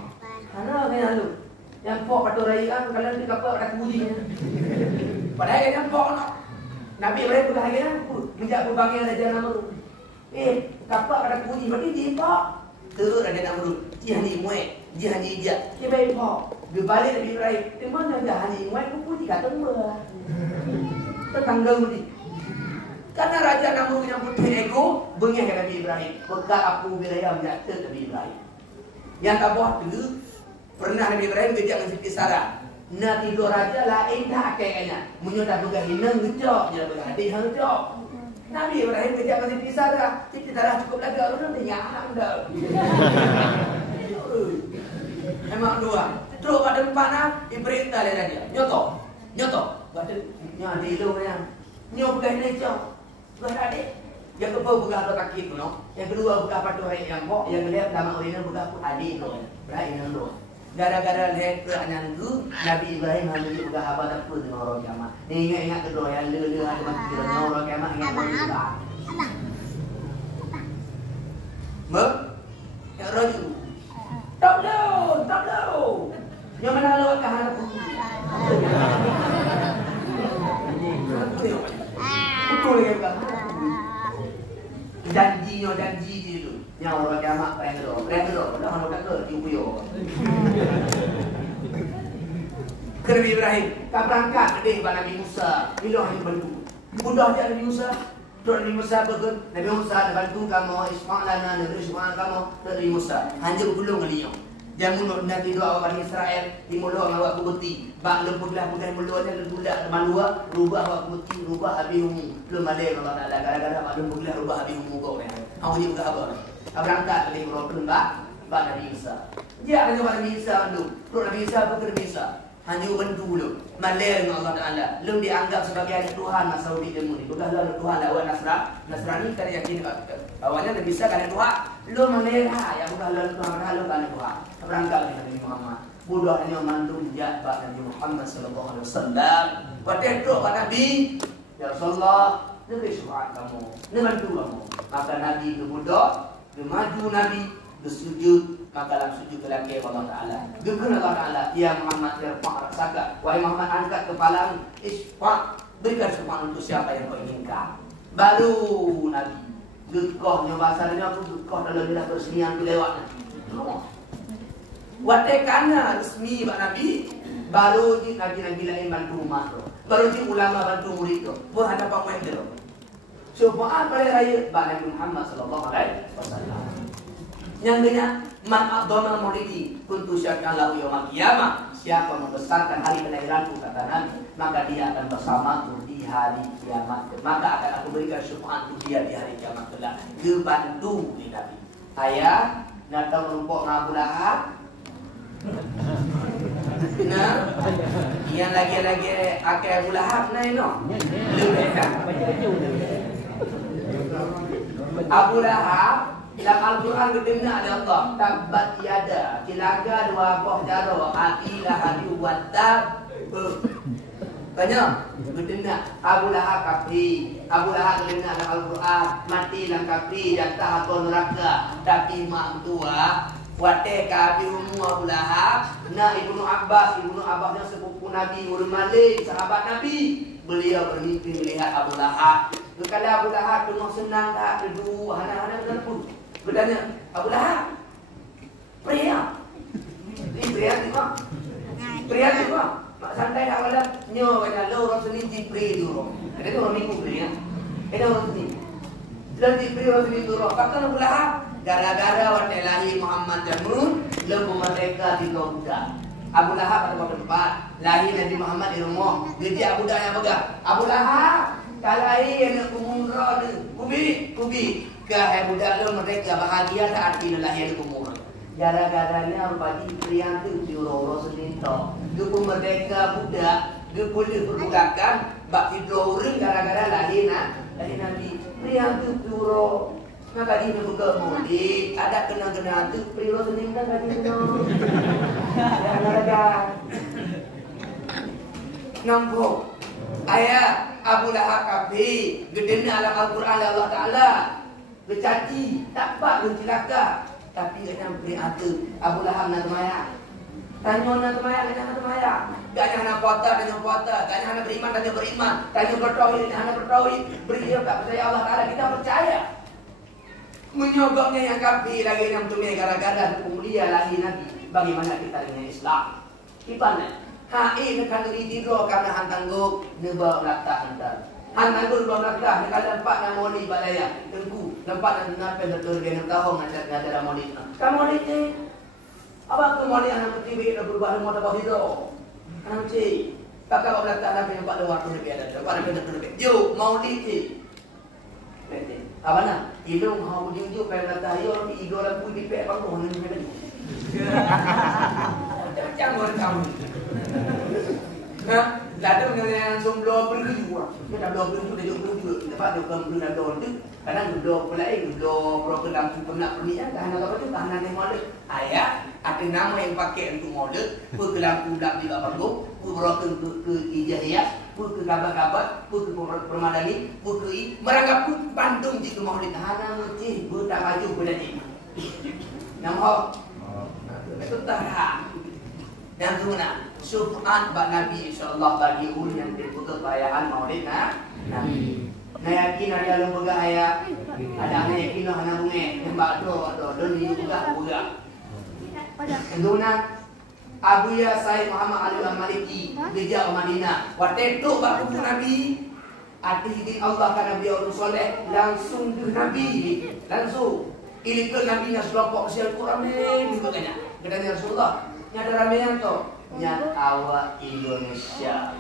Mana kena lu? Yang pok patung darai kan kalau dia apa ada kuji. Padahal yang pok nak. Nabi Ibrahim bukan lagi kan? Menjak berbagai Raja Namrud. Kapak ada kuji berarti dia pok. Terus Raja Namrud. Dia ni muat. Dia hanya dia. Dia baik pok. Dia balik Nabi Ibrahim. Di mana dia hanya muat kupu dia kata mula. Tetangga ni. Karena Raja Namrud yang putih ego bengih ke Nabi Ibrahim. Berkat aku wilayah menjatuh Nabi Ibrahim. Yang tak buat tu pernah Nabi Ibrahim kejap dengan Siti Sarah. Nak tidur raja lain tak kayaknya. Menyudah bukan hinang gejok. Dia bukan hati hang gejok. Nabi Ibrahim kejap dengan Siti Sarah. Siti Sarah cukup lagi. Orang dia nyahang dah. Memang dua. Terus pada depan diperintah oleh dia. Nyoto. Baca nyadi lu yang. Nyo bukan leco. Bukan adik. Yang kedua bukan atau kaki tu no. Yang kedua bukan patu hari yang kok. Yang kedua nama orangnya bukan pun adik tu. Berakhir yang dua. Gara-gara lihat keadaan tu Nabi Ibrahim hanya bukan apa tak pun dengan orang kiamat. Ni ingat kedua yang le ada mati dengan orang kiamat ingat orang juga. Mek. Yang raju. Tak tahu. Yang mana lu akan harap pun. Betul lagi bukan. Janji je tu. Yang orang kiamat perang kedua. Dah mana kata diuyo. Ke Nabi Ibrahim, tak berangkat adik Nabi Musa. Bila hanya bantu. Mudah je Nabi Musa. Nabi Musa berkata, Nabi Musa ada bantu kamu, Ismail lana, Nabi Ismail kamu, Nabi Musa. Hanya bergulung dengan liang. Jangan mulut nanti doa Bani Israel di mulut awak kubeti. Bak leputlah putih mulutnya lepulah malua, rubah awak kubeti, rubah habis humu. Belum ada Allah Taala gara-gara mak leputlah rubah habis humu kau ni. Hang ni bukan apa. Berangkat dari Robin bak Nabi Isa. Dia hanya Nabi Isa dulu. Nabi Isa bukan Nabi Isa. Hanya bantu dulu. Malai dengan Allah Taala. Belum dianggap sebagai anak Tuhan masa Saudi ilmu ni. Bukanlah Tuhan lawan Nasrani kan yakin awalnya Nabi Isa kan Tuhan. Lu mengira yang bukan lalu Tuhan lalu kan Tuhan. Berangkat dengan Nabi Muhammad. Budaknya mandu jabat Nabi Muhammad sallallahu alaihi wasallam. Wadetro Nabi, ya Rasulullah, Nabi syukur kamu, bantu kamu. Maka Nabi berbudak, maju Nabi bersujud, maka dalam sujud lagi Allah Taala. Gegar Allah Taala, ya Muhammad irfa' raksaka. Wahai Muhammad angkat kepalamu, isfa' berikan semua untuk siapa yang kau inginkan. Baru Nabi gekohnya bahasanya aku gekoh dalam dia bersenian lewatnya. Watekana resmi Pak Nabi baru Nabi lain bantu umat tu. Baru ulama bantu murid tu. Berhadapan mereka. Syufaat pada raya Nabi Muhammad sallallahu alaihi wasallam. Yang dengar man a'dhamal maulidi kuntu syakan lahu yaumil qiyamah. Siapa membesarkan hari kelahiranku kata Nabi, maka dia akan bersamaku di hari kiamat. Maka akan aku berikan syafaat untuk dia di hari kiamat kelak. Kebantu di Nabi. Ayah nak tahu rumput Abu Lahab? Nah, yang lagi-lagi akan Abu Lahab naik no. Abu Lahab dalam Al-Quran berdengar oleh Allah, tabat yada kilaga dua buah jaro akilah hadi watab. Tanya berdengar Abu Lahab kafir. Abu Lahab berdengar dalam Al-Quran mati dalam kafir jatuh atau neraka. Tapi mak tua wate kafir umur Abu Lahab. Nah Ibnu Abbas yang sepupu Nabi Urun Malik sahabat Nabi, beliau bermimpi melihat Abu Lahab. Kalau Abu Lahab tengok senang tak duduk hana-hana kenapa? Bertanya, Abu Lahab pria. Ini pria tu mak. Pria tu mak. Mak santai tak malam. Nyo kata lo orang sini jipri dulu. Ada tu orang minggu pria. Ada orang sini. Lo jipri orang sini dulu. Kata Abu Lahab, gara-gara waktu lahir Muhammad Jamun, lo mereka di budak. Abu Lahab ada beberapa tempat. Lahir Nabi Muhammad di rumah. Dia budak yang pegang. Abu Lahab kalau air nak kumurah ni, kubi. Ke budak lo mereka bahagia tak arti lahir kumurah. Gara-garanya bagi pria tu diurus selinto. Dia pun merdeka budak, dia boleh perbudakan bak tidur orang gara-gara lahir Nabi. Pria tu diurus. Maka dia buka mudik, ada kena-kena tu pria selinto tadi kena. Gara-gara nampak ayat Abu Lahab kafir, gedena dalam Al-Quran Allah Ta'ala bercaci, tak apa celaka. Tapi kadang beri hati Abu Lahab nak temaya. Tanya nak temaya, nak temaya. Tanya nak puasa, tanya nak beriman, tanya beriman. Tanya bertauhid, tanya bertauhid. Beri dia tak percaya Allah Ta'ala, kita percaya. Menyogoknya yang kafir lagi yang tumai gara-gara mulia lahir Nabi. Bagaimana kita dengan Islam? Gimana? Hai nak diri tidur karena hantanggup nebak latak hantar. Hantanggup nebak latak nak lempak nak moli balaya. Tengku lempak nak nape betul dia nak tahu ngajar moli. Kamu moli ni apa tu moli anak mesti bikin berubah rumah tak hidup. Anak cik kakak bawa latak nak nampak ada waktu lebih ada. Lempak nak lebih. Yo moli ni. Apa nak? Ilmu hau ujung pengen latak yo di idol aku di pek panggung ni tadi. Macam orang nah, ada mengenai langsung blow pergi juga. Kita blow pergi dia juga. Dapat dia belum ada tu. Kadang blow pula blow program pernah perniagaan tahan apa tu tahan yang model. Ayat ada nama yang pakai untuk model, pun ke lampu belak di panggung, pun broken ke ijazah, pun ke kabar-kabar, pun ke permadani, pun ke merangkap pun Bandung di rumah di tahan mesti pun tak maju pun ni. Nampak? Itu tak. Yang kedua, syufaat bagi Nabi insya-Allah bagi ulun yang diputus perayaan Maulid Nabi. Na yakin ada lembaga ayat. Ada yang yakin lah anak bunga. Tembak do ni juga. Kedua, Abu Ya Said Muhammad Ali Al-Maliki dia Madinah. Waktu itu baku Nabi hati Allah karena beliau soleh langsung ke Nabi langsung. Ini ke Nabi yang selompok usia Al-Quran ni katanya. Katanya Rasulullah ada ramean tu. Nya awak Indonesia.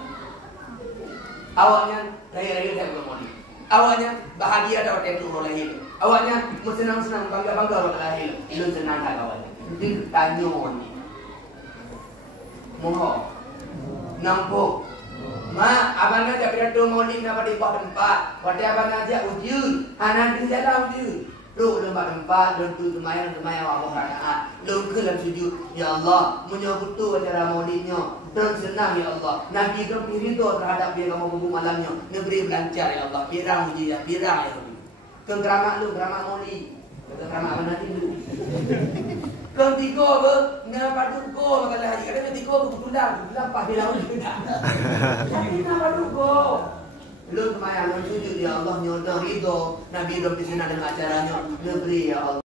Awaknya raya-raya saya belum moni. Awaknya bahagia dah waktu itu lahir. Awaknya senang-senang bangga-bangga waktu lahir. Ilmu senang tak awaknya. Dia tanya ni. Mohon. Nampak. Mak, abang nak pergi tu moni nak pada tempat. Waktu abang ajak ujian, anak di jalan ujian. Lu tempat dan tu lumayan Allah rakaat. Lu ke dalam sujud. Ya Allah, menyambut tu acara maulidnya. Dan senang ya Allah. Nabi tu ridho terhadap dia kamu buku malamnya. Negeri berlancar ya Allah. Pirang ujian, pirang ya Allah. Kau keramat lu, keramat maulid. Kau keramat apa nanti lu? Kau tiga ke? Kenapa duko? Maka haji kata tiga ke tulang pas dia lawan tidak. Kenapa duko? Lu semayang sujud ya Allah nyodong ridho Nabi dah di sana dengan acaranya negeri ya Allah.